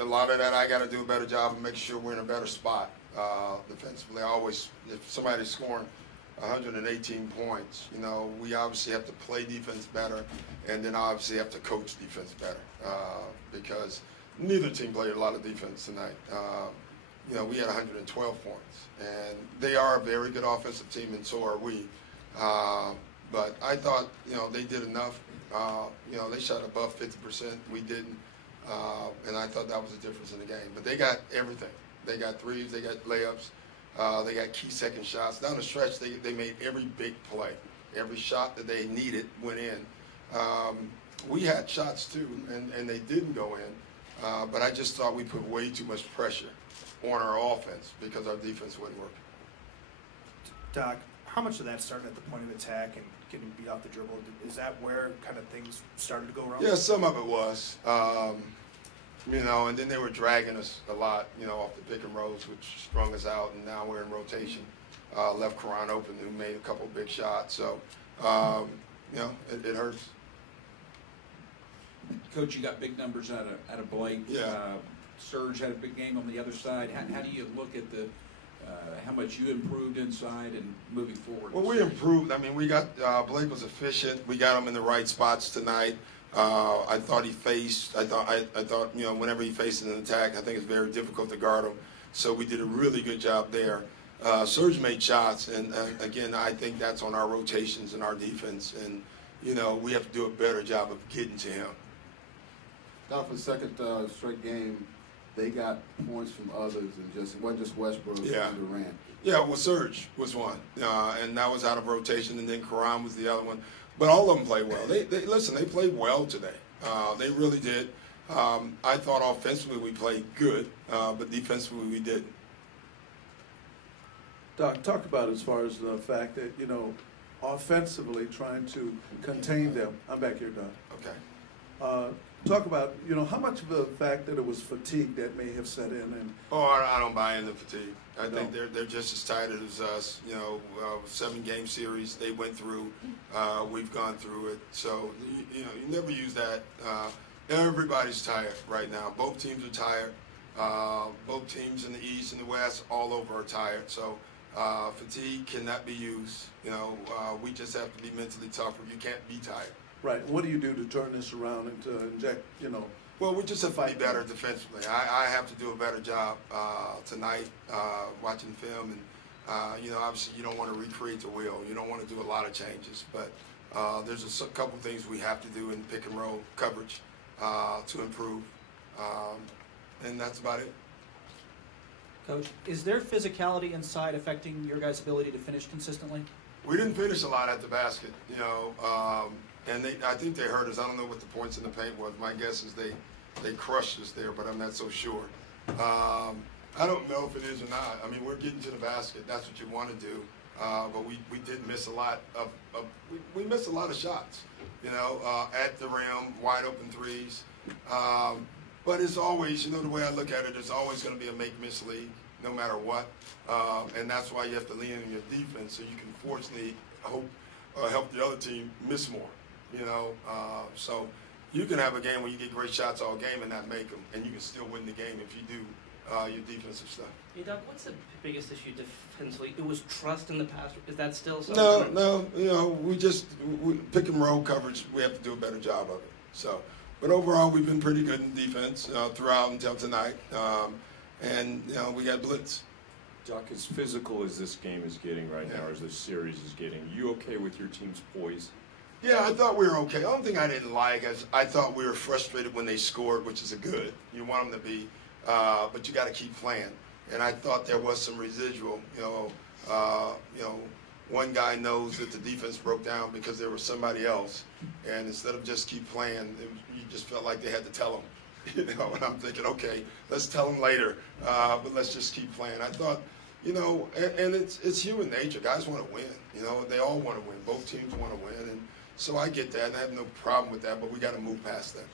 a lot of that I got to do a better job of making sure we're in a better spot defensively. If somebody's scoring 118 points, we obviously have to play defense better, and then obviously have to coach defense better because neither team played a lot of defense tonight. We had 112 points, and they are a very good offensive team, and so are we. But I thought, they did enough. They shot above 50%. We didn't. And I thought that was the difference in the game. But they got everything. They got threes. They got layups. They got key second shots. Down the stretch, they made every big play. Every shot that they needed went in. We had shots, too, and they didn't go in. But I just thought we put way too much pressure on our offense because our defense wasn't working. Doc, how much of that started at the point of attack and getting beat off the dribble? Is that where kind of things started to go wrong? Yeah, some of it was. And then they were dragging us a lot, off the pick and rolls, which sprung us out, and now we're in rotation. Left Karan open, who made a couple big shots. So, it hurts. Coach, you got big numbers out of Blake. Yeah. Serge had a big game on the other side. How do you look at how much you improved inside and moving forward? Well, we improved. I mean, we got Blake was efficient. We got him in the right spots tonight. I thought he faced. I thought whenever he faced an attack, I think it's very difficult to guard him. So we did a really good job there. Serge made shots, and again, I think that's on our rotations and our defense, and we have to do a better job of getting to him. Doc, for the second straight game, they got points from others, and it wasn't just Westbrook and Durant. Yeah, well, Serge was one, and that was out of rotation, and then Karan was the other one. But all of them played well. They played well today. They really did. I thought offensively we played good, but defensively we didn't. Doc, talk about as far as the fact that, offensively trying to contain them. I'm back here, Doc. Okay. Talk about, how much of the fact that it was fatigue that may have set in. And I don't buy into fatigue. I think they're just as tired as us. 7-game series they went through. We've gone through it. So, you never use that. Everybody's tired right now. Both teams are tired. Both teams in the East and the West all over are tired. So fatigue cannot be used. We just have to be mentally tougher. You can't be tired. Right. What do you do to turn this around and to inject, Well, we just have to be better defensively. I have to do a better job tonight watching film. And, obviously you don't want to recreate the wheel. You don't want to do a lot of changes. But there's a couple things we have to do in pick and roll coverage to improve. And that's about it. Coach, is there physicality inside affecting your guys' ability to finish consistently? We didn't finish a lot at the basket, and I think they hurt us. I don't know what the points in the paint was. My guess is they crushed us there, but I'm not so sure. I don't know if it is or not. I mean, we're getting to the basket. That's what you want to do. But we did miss a lot we missed a lot of shots, at the rim, wide open threes. But it's always, the way I look at it, it's always going to be a make-miss league, no matter what. And that's why you have to lean on your defense so you can fortunately help the other team miss more. So you can have a game where you get great shots all game and not make them, and you can still win the game if you do your defensive stuff. Hey, Doc, what's the biggest issue defensively? It was trust in the past. Is that still something? No. We pick and roll coverage. We have to do a better job of it. So, but overall, we've been pretty good in defense throughout until tonight, and we got blitz. Doc, as physical as this game is getting right now, as this series is getting, you okay with your team's poise? Yeah, I thought we were okay. The only thing I didn't like is I thought we were frustrated when they scored, which is a good. You want them to be, but you got to keep playing. And I thought there was some residual. One guy knows that the defense broke down because there was somebody else, and instead of just keep playing, you just felt like they had to tell him. And I'm thinking, okay, let's tell them later, but let's just keep playing. I thought, and it's human nature. Guys want to win. They all want to win. Both teams want to win, and so I get that, and I have no problem with that. But we got to move past that.